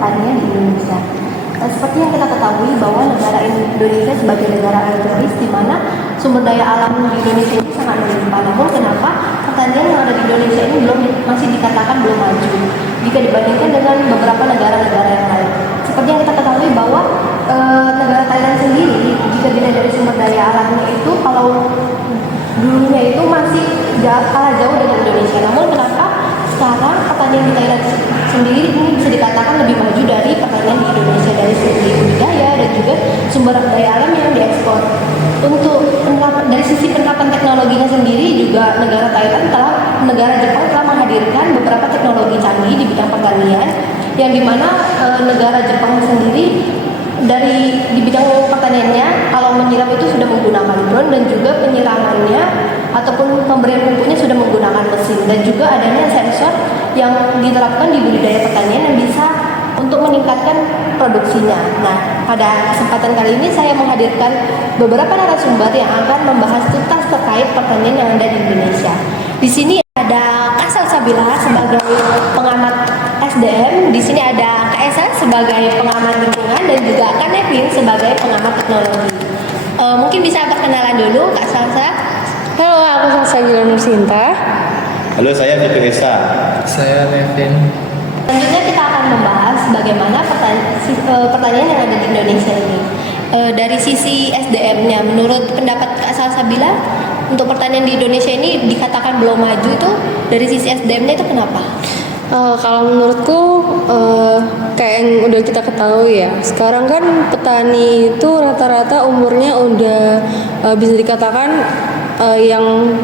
pertanian di Indonesia. Seperti yang kita ketahui bahwa negara Indonesia sebagai negara agraris di mana sumber daya alam di Indonesia ini sangat melimpah. Namun kenapa pertanian yang ada di Indonesia ini masih dikatakan belum maju jika dibandingkan dengan beberapa negara-negara yang lain. Seperti yang kita ketahui bahwa negara Thailand sendiri jika dilihat dari sumber daya alamnya itu kalau dulunya itu masih kalah jauh dengan Indonesia. Namun kenapa sekarang pertanian di Thailand sendiri ini bisa dikatakan lebih maju dari pertanian di Indonesia dari segi budidaya dan juga sumber daya alam yang diekspor. Untuk dari sisi penerapan teknologinya sendiri juga negara Jepang telah menghadirkan beberapa teknologi canggih di bidang pertanian yang dimana negara Jepang sendiri di bidang pertaniannya kalau menyiram itu sudah menggunakan drone dan juga penyiramannya ataupun pemberian pupuknya sudah menggunakan mesin dan juga adanya sensor yang diterapkan di budidaya pertanian yang bisa untuk meningkatkan produksinya. Nah, pada kesempatan kali ini saya menghadirkan beberapa narasumber yang akan membahas tuntas terkait pertanian yang ada di Indonesia. Di sini ada Kak Salsabila sebagai pengamat SDM, di sini ada Kak Esa sebagai pengamat lingkungan dan juga Kak Nevin sebagai pengamat teknologi. Mungkin bisa perkenalan dulu Kak Salsa. Halo, aku Salsabila Nursinta. Halo, saya Kak Esa. Saya Nevin. Selanjutnya kita akan membahas bagaimana pertanian yang ada di Indonesia ini. Dari sisi SDM-nya, menurut pendapat Kak Salsabila, untuk pertanian di Indonesia ini dikatakan belum maju itu dari sisi SDM-nya itu kenapa? Kalau menurutku kayak yang udah kita ketahui ya, sekarang kan petani itu rata-rata umurnya udah bisa dikatakan yang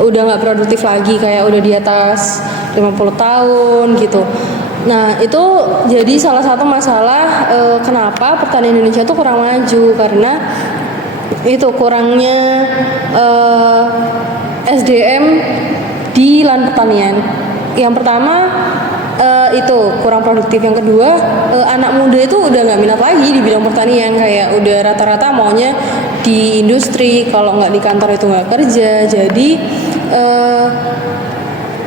udah nggak produktif lagi, kayak udah di atas 50 tahun gitu. Nah, itu jadi salah satu masalah kenapa pertanian Indonesia tuh kurang maju, karena itu kurangnya SDM di lahan pertanian. Yang pertama itu kurang produktif. Yang kedua, anak muda itu udah nggak minat lagi di bidang pertanian, kayak udah rata-rata maunya di industri, kalau nggak di kantor itu nggak kerja. Jadi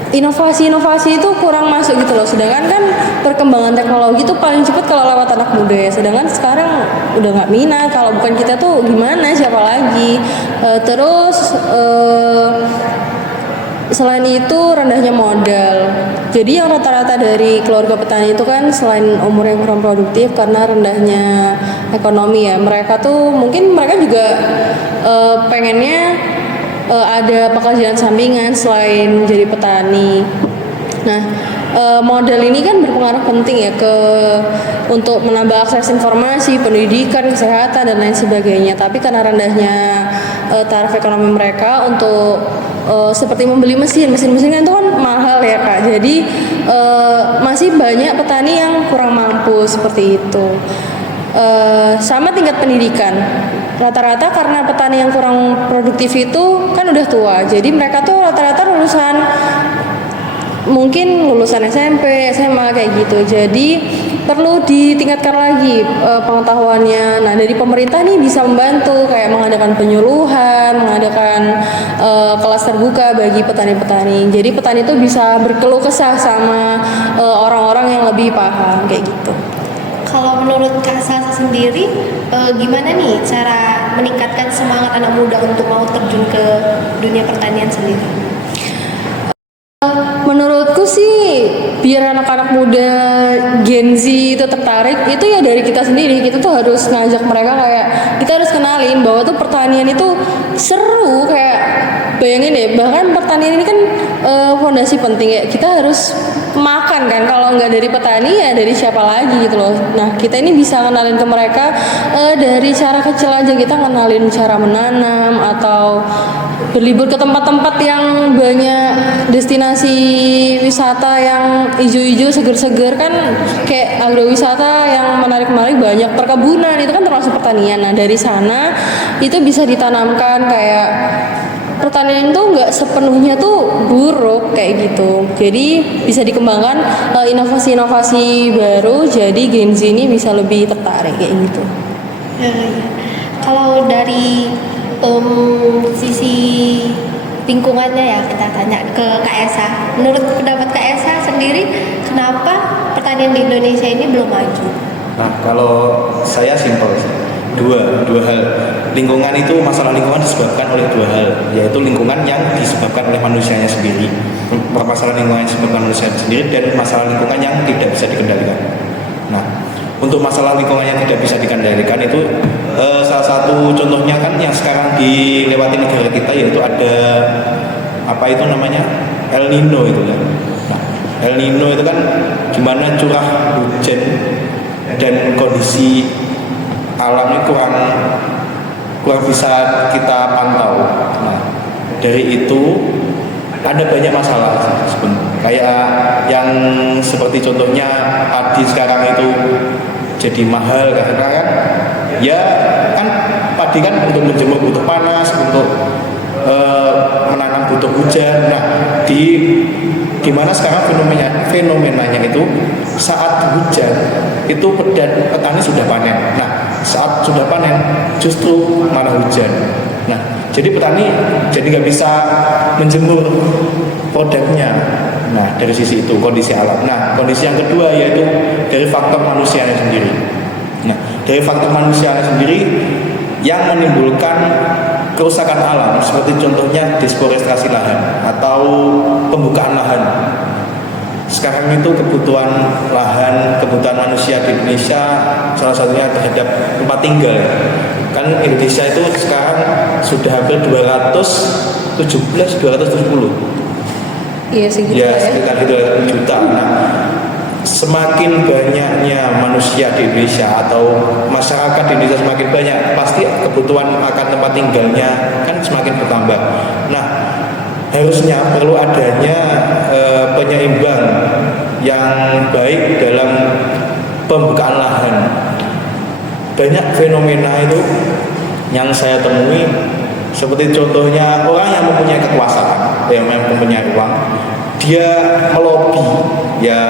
inovasi-inovasi itu kurang masuk gitu loh. Sedangkan kan perkembangan teknologi itu paling cepat kalau lewat anak muda ya. Sedangkan sekarang udah nggak minat. Kalau bukan kita tuh gimana, siapa lagi? Selain itu rendahnya modal. Jadi yang rata-rata dari keluarga petani itu kan selain umur yang kurang produktif karena rendahnya ekonomi ya. Mereka tuh mungkin mereka juga pengennya ada pekerjaan sampingan selain menjadi petani. Nah, modal ini kan berpengaruh penting ya untuk menambah akses informasi, pendidikan, kesehatan dan lain sebagainya. Tapi karena rendahnya taraf ekonomi mereka untuk seperti membeli mesin kan itu kan mahal ya Kak. Jadi masih banyak petani yang kurang mampu seperti itu. Sama tingkat pendidikan. Rata-rata karena petani yang kurang produktif itu kan udah tua. Jadi mereka tuh rata-rata mungkin lulusan SMP, SMA kayak gitu. Jadi perlu ditingkatkan lagi pengetahuannya. Nah, dari pemerintah nih bisa membantu kayak mengadakan penyuluhan, mengadakan kelas terbuka bagi petani-petani. Jadi petani itu bisa berkeluh kesah sama orang-orang yang lebih paham kayak gitu. Kalau menurut Kak Salsa sendiri, gimana nih cara meningkatkan semangat anak muda untuk mau terjun ke dunia pertanian sendiri? Menurutku sih biar anak-anak muda Gen Z itu tertarik, itu ya dari kita sendiri. Kita tuh harus ngajak mereka, kayak kita harus kenalin bahwa tuh pertanian itu seru. Kayak bayangin ya, bahkan pertanian ini kan fondasi penting ya. Kita harus makan kan, kalau nggak dari petani ya dari siapa lagi gitu loh. Nah, kita ini bisa kenalin ke mereka dari cara kecil aja. Kita kenalin cara menanam atau berlibur ke tempat-tempat yang banyak destinasi wisata yang hijau-hijau, seger-seger kan, kayak agrowisata yang menarik-menarik, banyak perkebunan, itu kan termasuk pertanian. Nah, dari sana itu bisa ditanamkan kayak pertanian itu nggak sepenuhnya tuh buruk kayak gitu. Jadi bisa dikembangkan inovasi-inovasi baru, jadi Gen Z ini bisa lebih tertarik kayak gitu. Kalau dari sisi lingkungannya ya, kita tanya ke Kak Esa. Menurut pendapat Kak Esa sendiri, kenapa pertanian di Indonesia ini belum maju? Nah, kalau saya simpel sih. Dua hal. Lingkungan itu, masalah lingkungan disebabkan oleh dua hal, yaitu lingkungan yang disebabkan oleh manusianya sendiri, permasalahan lingkungan yang disebabkan oleh manusia sendiri, dan masalah lingkungan yang tidak bisa dikendalikan. Nah, untuk masalah lingkungan yang tidak bisa dikendalikan itu salah satu contohnya kan yang sekarang dilewati negara kita, yaitu ada apa itu namanya El Nino itu kan. Nah, El Nino itu kan gimana curah hujan dan kondisi alamnya kurang bisa kita pantau. Nah, dari itu ada banyak masalah sebenarnya. Kayak yang seperti contohnya padi sekarang itu jadi mahal karena kan ya kan padi kan untuk menjemur butuh panas, untuk menanam butuh hujan. Nah, di mana sekarang fenomenanya itu saat hujan itu petani sudah panen. Nah, saat sudah panen justru malah hujan. Nah, jadi petani jadi nggak bisa menjemur produknya. Nah, dari sisi itu kondisi alam. Nah, kondisi yang kedua yaitu dari faktor manusianya sendiri. Nah, dari faktor manusianya sendiri yang menimbulkan kerusakan alam, seperti contohnya deforestasi lahan atau pembukaan lahan. Sekarang itu kebutuhan lahan, kebutuhan manusia di Indonesia salah satunya terhadap tempat tinggal. Kan Indonesia itu sekarang sudah hampir 270. Iya segitu Ya, ya. sekitar 2 juta. Nah, semakin banyaknya manusia di Indonesia atau masyarakat di Indonesia semakin banyak, pasti kebutuhan akan tempat tinggalnya kan semakin bertambah. Nah, harusnya perlu adanya penyeimbang yang baik dalam pembukaan lahan. Banyak fenomena itu yang saya temui, seperti contohnya orang yang mempunyai kekuasaan, yang mempunyai uang, dia melobi. Ya,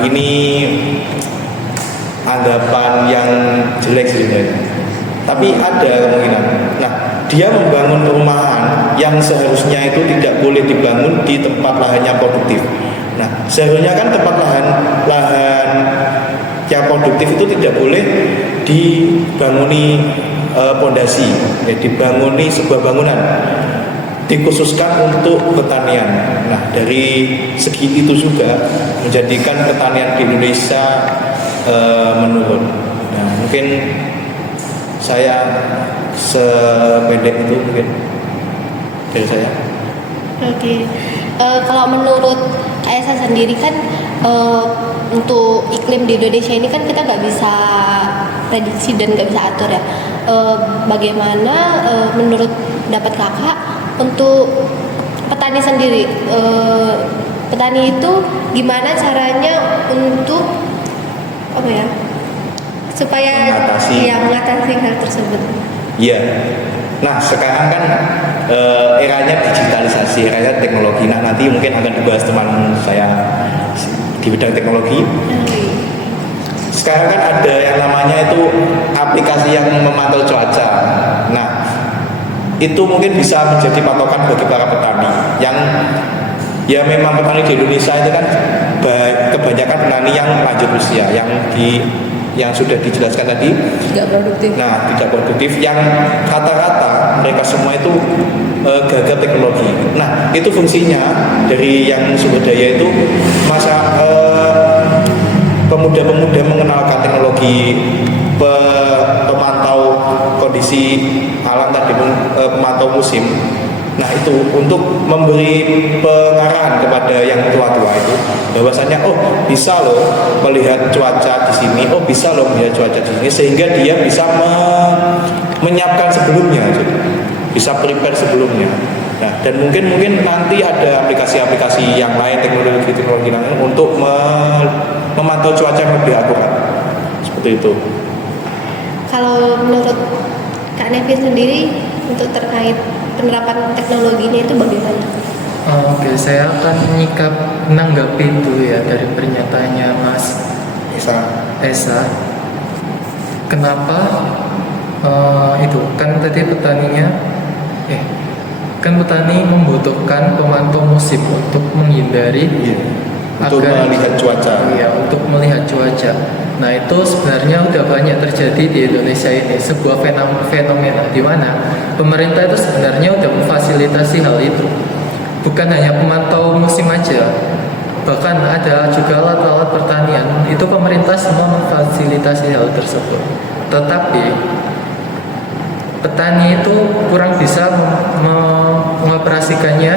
ini anggapan yang jelek sebenarnya, tapi ada kemungkinan. Nah, dia membangun perumahan yang seharusnya itu tidak boleh dibangun di tempat lahan yang produktif. Nah, seharusnya kan tempat lahan yang produktif itu tidak boleh dibanguni pondasi, dibanguni sebuah bangunan, dikhususkan untuk pertanian. Nah, dari segi itu juga menjadikan pertanian di Indonesia menurun. Nah, mungkin saya sependek itu mungkin dari saya. Oke. Kalau menurut Aisyah sendiri kan untuk iklim di Indonesia ini kan kita nggak bisa prediksi dan nggak bisa atur ya. Bagaimana menurut pendapat kakak untuk petani sendiri, petani itu gimana caranya untuk apa ya, supaya mengatasi hal tersebut? Iya. Nah, sekarang kan eranya digitalisasi, eranya teknologi. Nah, nanti mungkin akan dibahas teman saya di bidang teknologi. Sekarang kan ada yang namanya itu aplikasi yang memantau cuaca. Nah, itu mungkin bisa menjadi patokan bagi para petani yang ya memang petani di Indonesia itu kan kebanyakan petani yang lanjut usia, yang sudah dijelaskan tadi Tidak produktif. Nah, tidak produktif, yang rata-rata mereka semua itu gagal teknologi. Nah, itu fungsinya dari yang sumber daya itu pemuda-pemuda mengenalkan teknologi pemantau kondisi alam tadi, pemantau musim. Nah, itu untuk memberi pengarahan kepada yang tua-tua itu bahwasanya bisa loh melihat cuaca di sini, bisa loh melihat cuaca di sini, sehingga dia bisa menyiapkan sebelumnya, bisa prepare sebelumnya. Nah, dan mungkin nanti ada aplikasi-aplikasi yang lain, teknologi lain untuk memantau cuaca yang lebih akurat. Seperti itu. Kalau menurut Kak Nevin sendiri untuk terkait penerapan teknologinya itu bagaimana? Oke, saya akan menanggapi itu ya dari pernyataannya Mas Esa. Kenapa itu kan tadi petani membutuhkan pemantau musim untuk menghindari untuk melihat cuaca. Iya, untuk melihat cuaca. Nah, itu sebenarnya udah banyak terjadi di Indonesia ini, sebuah fenomena di mana pemerintah itu sebenarnya udah memfasilitasi hal itu. Bukan hanya pemantau musim aja, bahkan ada juga alat-alat pertanian. Itu pemerintah semua memfasilitasi hal tersebut. Tetapi petani itu kurang bisa mengoperasikannya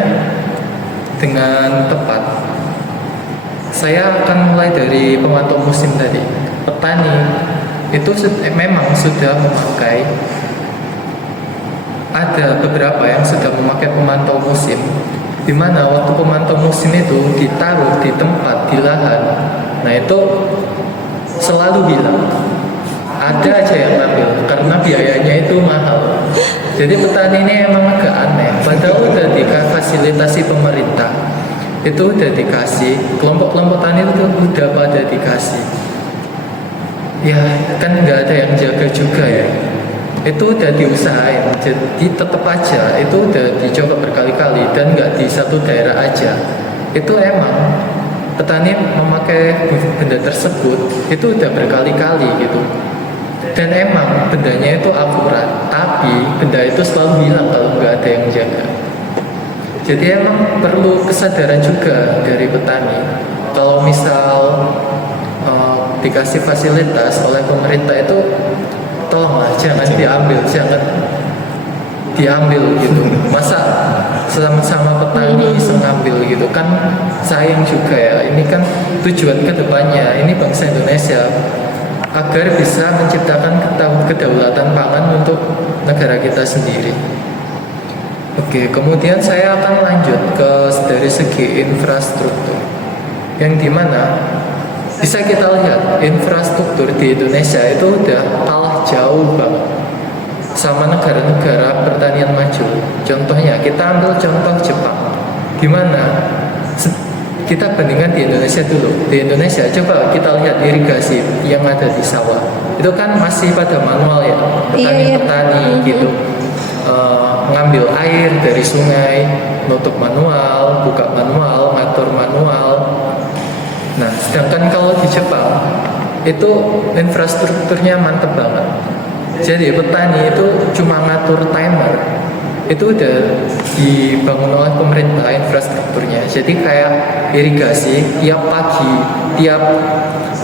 dengan tepat. Saya akan mulai dari pemantau musim tadi. Petani itu memang sudah memakai, ada beberapa yang sudah memakai pemantau musim, di mana waktu pemantau musim itu ditaruh di tempat, di lahan. Nah, itu selalu hilang. Ada aja yang ngambil karena biayanya itu mahal. Jadi petani ini emang agak aneh. Padahal udah difasilitasi pemerintah, itu udah dikasih, kelompok-kelompok tani itu udah pada dikasih. Ya kan nggak ada yang jaga juga ya. Itu udah diusahain, jadi tetap aja itu udah dicoba berkali-kali dan nggak di satu daerah aja. Itu emang petani memakai benda tersebut itu udah berkali-kali gitu. Dan emang bendanya itu akurat, tapi benda itu selalu hilang kalau nggak ada yang jaga. Jadi emang perlu kesadaran juga dari petani. Kalau misal dikasih fasilitas oleh pemerintah itu, tolonglah jangan diambil, jangan diambil gitu. Masa sama-sama petani iseng ngambil gitu kan, sayang juga ya. Ini kan tujuan kedepannya, ini bangsa Indonesia agar bisa menciptakan kedaulatan pangan untuk negara kita sendiri. Oke, kemudian saya akan lanjut dari segi infrastruktur, yang dimana bisa kita lihat infrastruktur di Indonesia itu udah kalah jauh banget sama negara-negara pertanian maju. Contohnya kita ambil contoh Jepang, dimana kita bandingkan di Indonesia dulu. Di Indonesia coba kita lihat irigasi yang ada di sawah, itu kan masih pada manual ya, petani-petani gitu. Ngambil air dari sungai, nutup manual, buka manual, ngatur manual. Nah, sedangkan kalau di Jepang itu infrastrukturnya mantep banget. Jadi petani itu cuma ngatur timer, itu udah dibangun oleh pemerintah infrastrukturnya. Jadi kayak irigasi tiap pagi, tiap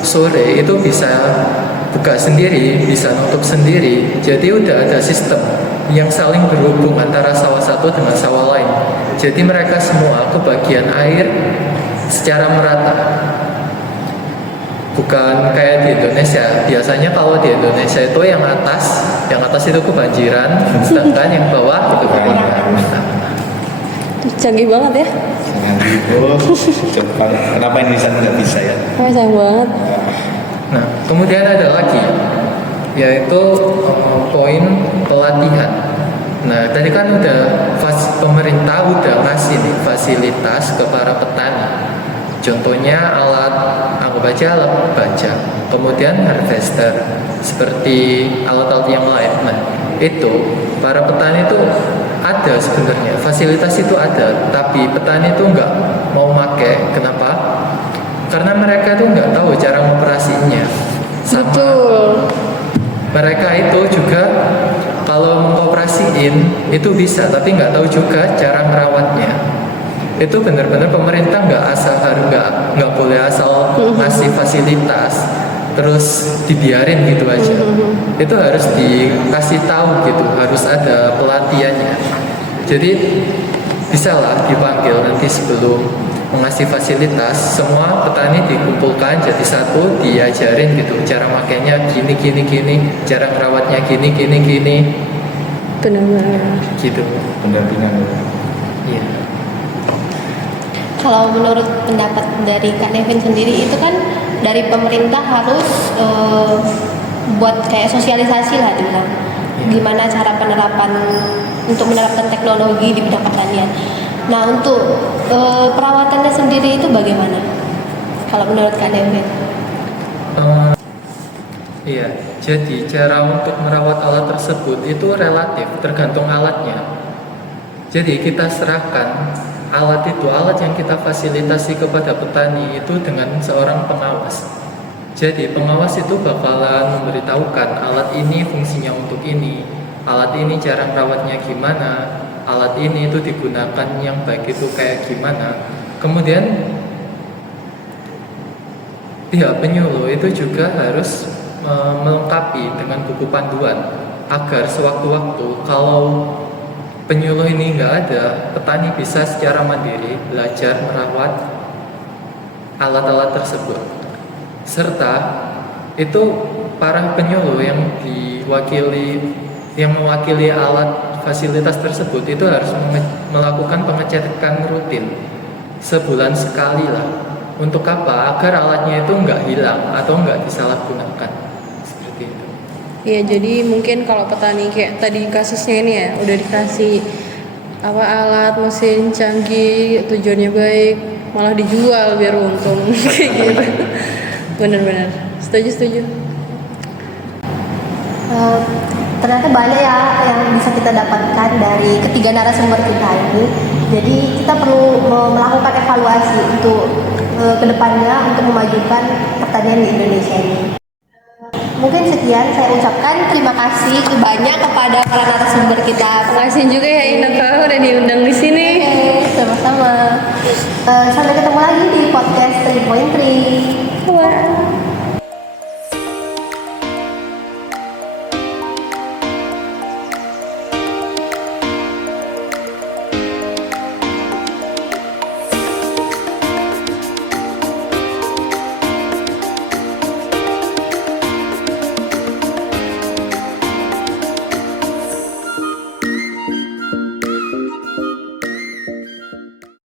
sore itu bisa buka sendiri, bisa nutup sendiri. Jadi udah ada sistem yang saling berhubung antara sawah satu dengan sawah lain. Jadi mereka semua kebagian air secara merata. Bukan kayak di Indonesia. Biasanya kalau di Indonesia itu yang atas itu kebanjiran, sedangkan yang bawah itu kekeringan. Canggih banget ya. Jepang. Kenapa Indonesia nggak bisa ya? Sayang banget. Nah, kemudian ada lagi, yaitu poin pelatihan. Nah, tadi kan pemerintah udah ngasih nih fasilitas ke para petani. Contohnya anggap aja alat baja, kemudian harvester, seperti alat-alat yang lain. Nah, itu para petani itu ada sebenarnya, fasilitas itu ada, tapi petani itu nggak mau pakai. Kenapa? Karena mereka itu nggak tahu cara mengoperasinya. Betul. Mereka itu juga kalau mengoperasiin itu bisa, tapi nggak tahu juga cara merawatnya. Itu benar-benar pemerintah nggak boleh asal ngasih fasilitas terus dibiarin gitu aja. Itu harus dikasih tahu gitu, harus ada pelatihannya. Jadi bisalah dipanggil nanti sebelum mengasih fasilitas, semua petani dikumpulkan jadi satu, diajarin gitu cara makainya gini, cara merawatnya gini. Benar-benar. Gitu. Pendampingan. Iya. Kalau menurut pendapat dari Kak Devin sendiri itu kan dari pemerintah harus buat kayak sosialisasi lah dibilang gimana cara untuk menerapkan teknologi di bidang pertanian. Nah, untuk perawatannya sendiri itu bagaimana? Kalau menurut Kak Devin? Iya, jadi cara untuk merawat alat tersebut itu relatif tergantung alatnya. Jadi kita serahkan alat yang kita fasilitasi kepada petani itu dengan seorang pengawas. Jadi pengawas itu bakalan memberitahukan alat ini fungsinya untuk ini, alat ini cara merawatnya gimana, alat ini itu digunakan yang baik itu kayak gimana. Kemudian pihak penyuluh itu juga harus melengkapi dengan buku panduan agar sewaktu-waktu kalau penyuluh ini nggak ada, petani bisa secara mandiri belajar merawat alat-alat tersebut. Serta itu para penyuluh yang mewakili alat fasilitas tersebut itu harus melakukan pengecekan rutin sebulan sekali lah. Untuk apa? Agar alatnya itu nggak hilang atau nggak disalahgunakan. Seperti itu. Ya, jadi mungkin kalau petani kayak tadi kasusnya ini ya, udah dikasih alat mesin canggih, tujuannya baik, malah dijual biar untung kayak gitu. Bener-bener, setuju. Ternyata banyak ya yang bisa kita dapatkan dari ketiga narasumber kita ini. Jadi kita perlu melakukan evaluasi untuk kedepannya untuk memajukan pertanian di Indonesia ini. Mungkin sekian saya ucapkan terima kasih banyak kepada para narasumber kita. Makasih juga ya Inaka udah diundang di sini. Oke, sama-sama. Sampai ketemu lagi di podcast 3.3. Wah.